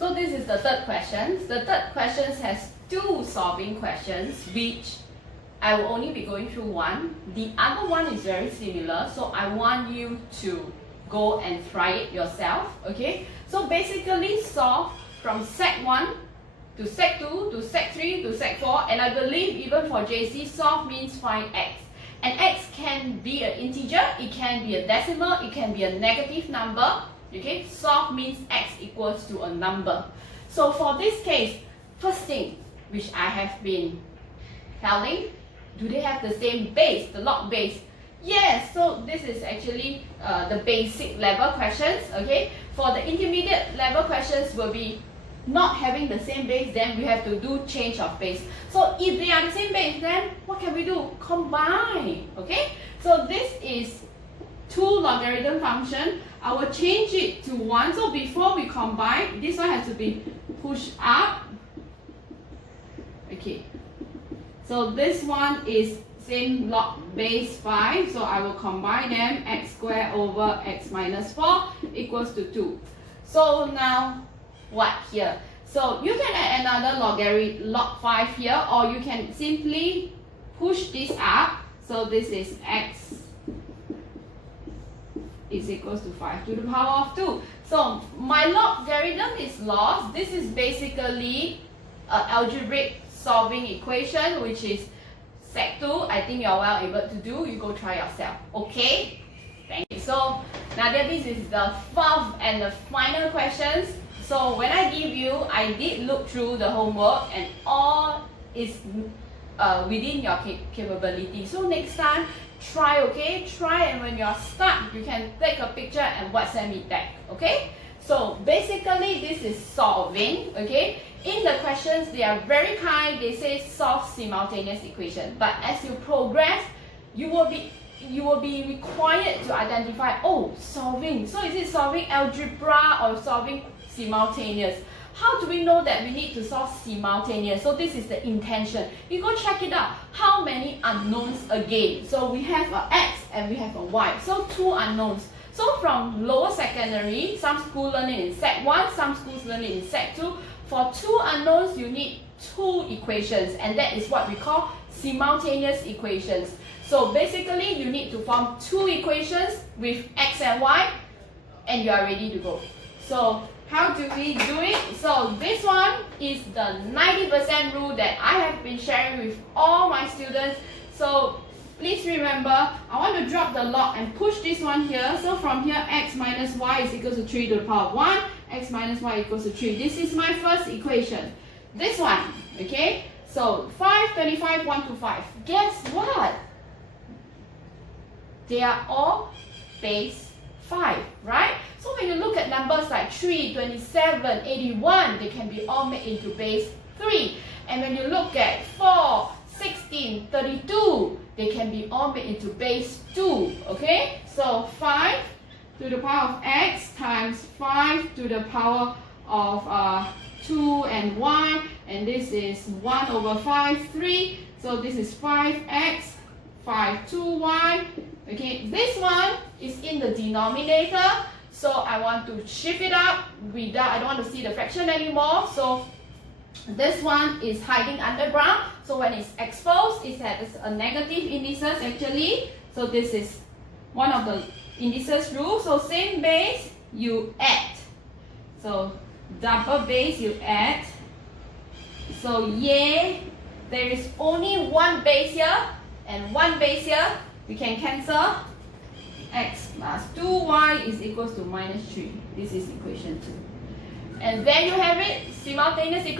So this is the third question. The third question has two solving questions, which I will only be going through one. The other one is very similar, so I want you to go and try it yourself, okay? So basically solve from Sec 1 to Sec 2 to Sec 3 to Sec 4, and I believe even for JC, solve means find x. And x can be an integer, it can be a decimal, it can be a negative number, okay? Solve means x equals to a number. So for this case, first thing which I have been telling, do they have the same base, the log base? Yes, so this is actually the basic level questions, okay? For the intermediate level questions will be not having the same base, then we have to do change of base. So if they are the same base, then what can we do? Combine, okay? So this is 2 logarithm function. I will change it to 1. So before we combine, this one has to be pushed up. Okay. So this one is same log base 5. So I will combine them. X squared over x minus 4 equals to 2. So now what here? So you can add another logarithm log 5 here, or you can simply push this up. So this is x is equals to 5 to the power of 2. So my logarithm is lost. This is basically an algebraic solving equation, which is Sec 2. I think you're well able to do. You go try yourself. Okay? Thank you. So now this is the fourth and the final questions. So when I give you, I did look through the homework and all is within your capability. So next time, try, okay? Try, and when you're stuck, you can take a picture and WhatsApp me back, okay? So basically, this is solving, okay? In the questions, they are very kind. They say solve simultaneous equation. But as you progress, you will be required to identify, oh, solving. So is it solving algebra or solving simultaneous? How do we know that we need to solve simultaneous? So this is the intention. You go check it out. How many unknowns again? So we have a x and we have a y. So 2 unknowns. So from lower secondary, some schools learn it in Sec 1, some schools learn it in Sec 2. For 2 unknowns, you need 2 equations, and that is what we call simultaneous equations. So basically, you need to form 2 equations with x and y, and you are ready to go. So how do we do it? So this one is the 90% rule that I have been sharing with all my students. So please remember, I want to drop the log and push this one here. So from here, x minus y is equal to 3 to the power of 1. X minus y equals to 3. This is my first equation. This one, okay? So 5, 25, 1 to 5. Guess what? They are all base 5, right? So when you look at numbers like 3, 27, 81, they can be all made into base 3. And when you look at 4, 16, 32, they can be all made into base 2, okay? So 5 to the power of x times 5 to the power of 2 and y, and this is 1 over 5, 3. So this is 5x, 5, 2y. Okay, this one is in the denominator, so I want to shift it up without, I don't want to see the fraction anymore. So this one is hiding underground, so when it's exposed, it has a negative indices actually. So this is one of the indices rule. So same base, you add. So double base, you add. So yay, there is only one base here and one base here. We can cancel. X plus 2y is equals to minus 3. This is equation 2. And there you have it, simultaneous equation.